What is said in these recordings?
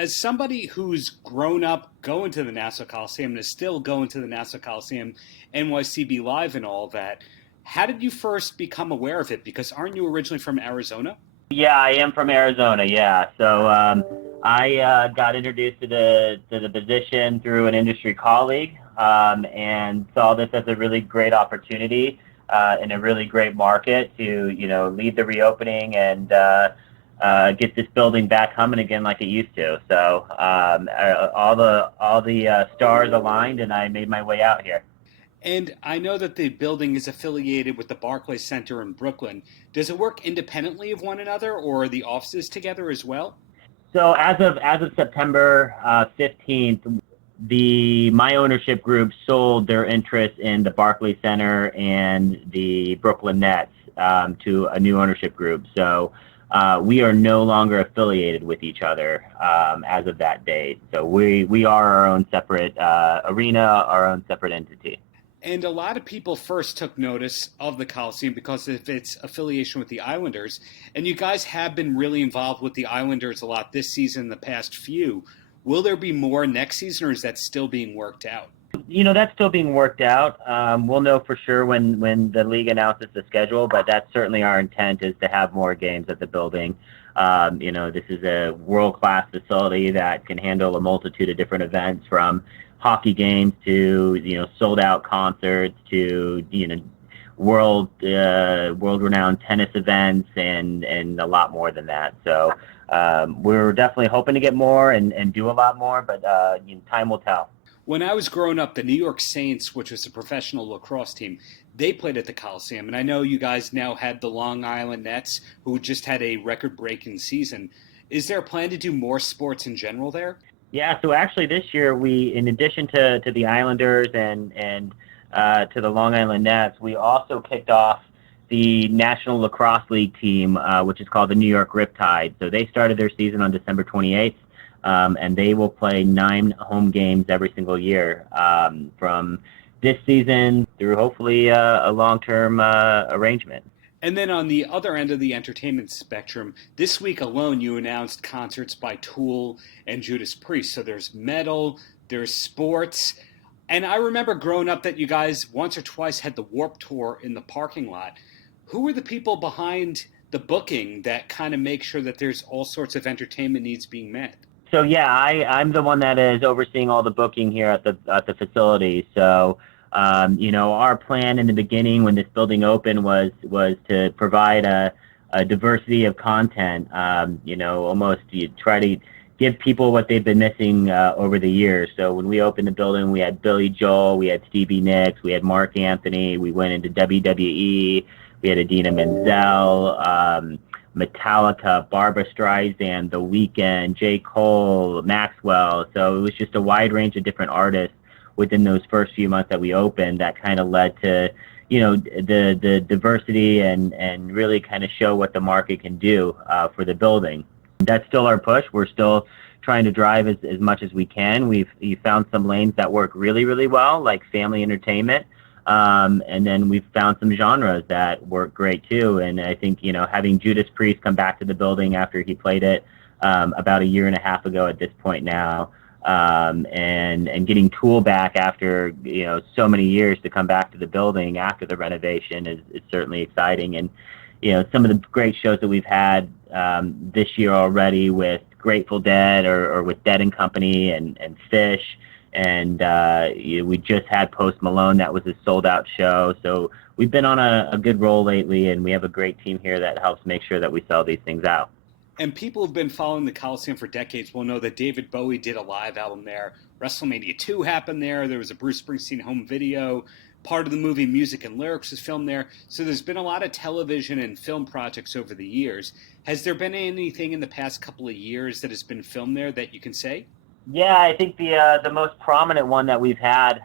as somebody who's grown up going to the Nassau Coliseum and is still going to the Nassau Coliseum, NYCB Live and all that, how did you first become aware of it? Because aren't you originally from Arizona? Yeah, I am from Arizona. Yeah, so I got introduced to the position through an industry colleague, and saw this as a really great opportunity in a really great market to lead the reopening and get this building back humming again like it used to. So all the stars aligned, and I made my way out here. And I know that the building is affiliated with the Barclays Center in Brooklyn. Does it work independently of one another, or are the offices together as well? So as of September 15th, my ownership group sold their interest in the Barclays Center and the Brooklyn Nets to a new ownership group. So we are no longer affiliated with each other as of that date. So we are our own separate arena, our own separate entity. And a lot of people first took notice of the Coliseum because of its affiliation with the Islanders. And you guys have been really involved with the Islanders a lot this season, the past few. Will there be more next season, or is that still being worked out? That's still being worked out. We'll know for sure when the league announces the schedule, but that's certainly our intent, is to have more games at the building. This is a world-class facility that can handle a multitude of different events, from hockey games to sold-out concerts to world-renowned tennis events and a lot more than that. So we're definitely hoping to get more and do a lot more, but time will tell. When I was growing up, the New York Saints, which was a professional lacrosse team, they played at the Coliseum. And I know you guys now had the Long Island Nets, who just had a record-breaking season. Is there a plan to do more sports in general there? Yeah, so actually this year we, in addition to the Islanders and to the Long Island Nets, we also kicked off the National Lacrosse League team, which is called the New York Riptide. So they started their season on December 28th, and they will play 9 home games every single year from this season through hopefully a long-term arrangement. And then on the other end of the entertainment spectrum, this week alone you announced concerts by Tool and Judas Priest. So there's metal, there's sports. And I remember growing up that you guys once or twice had the Warped Tour in the parking lot. Who were the people behind the booking that kind of make sure that there's all sorts of entertainment needs being met? So yeah, I'm the one that is overseeing all the booking here at the facility. So our plan in the beginning when this building opened was to provide a diversity of content. Almost you try to give people what they've been missing over the years. So when we opened the building, we had Billy Joel, we had Stevie Nicks, we had Mark Anthony, we went into WWE, we had Idina Menzel, Metallica, Barbra Streisand, The Weeknd, J. Cole, Maxwell. So it was just a wide range of different artists within those first few months that we opened that kind of led to, the diversity and really kind of show what the market can do for the building. That's still our push. We're still trying to drive as much as we can. We've found some lanes that work really, really well, like family entertainment. And then we've found some genres that work great too. And I think, having Judas Priest come back to the building after he played it about a year and a half ago at this point now, and getting Tool back after so many years to come back to the building after the renovation is certainly exciting. And some of the great shows that we've had this year already with Grateful Dead or with Dead and Company and Fish, and we just had Post Malone. That was a sold out show. So we've been on a good roll lately, and we have a great team here that helps make sure that we sell these things out. And people who've been following the Coliseum for decades will know that David Bowie did a live album there. WrestleMania 2 happened there. There was a Bruce Springsteen home video. Part of the movie Music and Lyrics was filmed there. So there's been a lot of television and film projects over the years. Has there been anything in the past couple of years that has been filmed there that you can say? Yeah, I think the most prominent one that we've had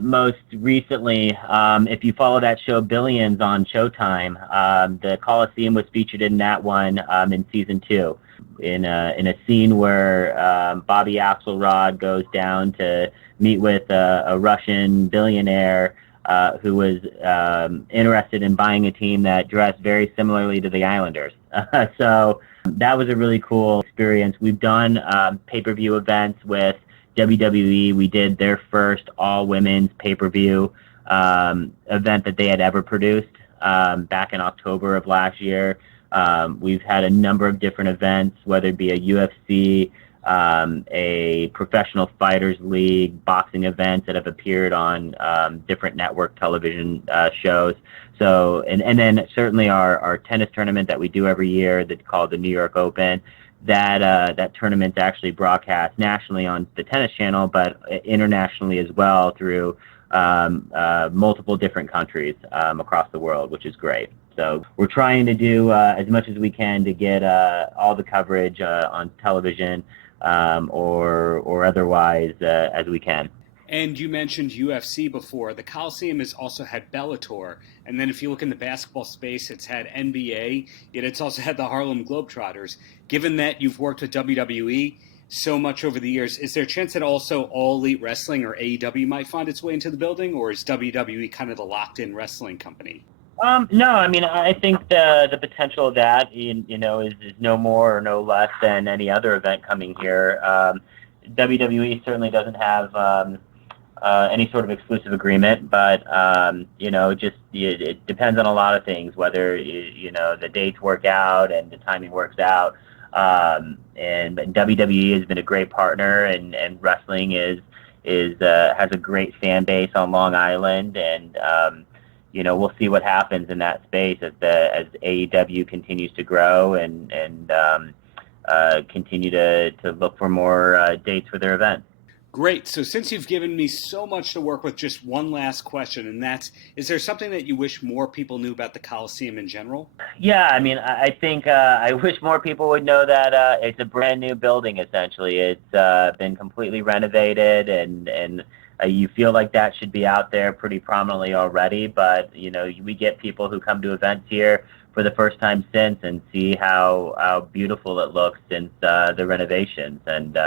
most recently, if you follow that show Billions on Showtime, the Coliseum was featured in that one in season 2, in a scene where Bobby Axelrod goes down to meet with a Russian billionaire who was interested in buying a team that dressed very similarly to the Islanders. So that was a really cool experience. We've done pay-per-view events with WWE. We did their first all-women's pay-per-view event that they had ever produced back in October of last year. We've had a number of different events, whether it be a UFC, a professional fighters league, boxing events that have appeared on different network television shows. So, and then certainly our tennis tournament that we do every year that's called the New York Open. That tournament's actually broadcast nationally on the Tennis Channel, but internationally as well through multiple different countries across the world, which is great. So we're trying to do as much as we can to get all the coverage on television or otherwise as we can. And you mentioned UFC before. The Coliseum has also had Bellator. And then if you look in the basketball space, it's had NBA, yet it's also had the Harlem Globetrotters. Given that you've worked with WWE so much over the years, is there a chance that also All Elite Wrestling or AEW might find its way into the building, or is WWE kind of the locked-in wrestling company? No, I mean, I think the potential of that, is no more or no less than any other event coming here. WWE certainly doesn't have any sort of exclusive agreement, but it depends on a lot of things, whether the dates work out and the timing works out. And WWE has been a great partner, and wrestling has a great fan base on Long Island, and we'll see what happens in that space as AEW continues to grow and continue to look for more dates for their events. Great. So since you've given me so much to work with, just one last question, and that's, is there something that you wish more people knew about the Coliseum in general? Yeah, I mean, I think I wish more people would know that it's a brand new building, essentially. It's been completely renovated, and you feel like that should be out there pretty prominently already, but, we get people who come to events here for the first time since and see how beautiful it looks since the renovations. And,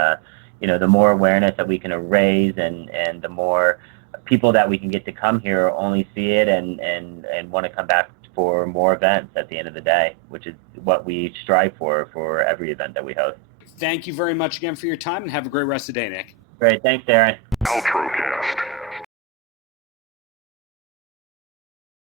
the more awareness that we can raise and the more people that we can get to come here only see it and want to come back for more events at the end of the day, which is what we strive for every event that we host. Thank you very much again for your time, and have a great rest of the day, Nick. Great. Thanks, Darren. Paltrocast.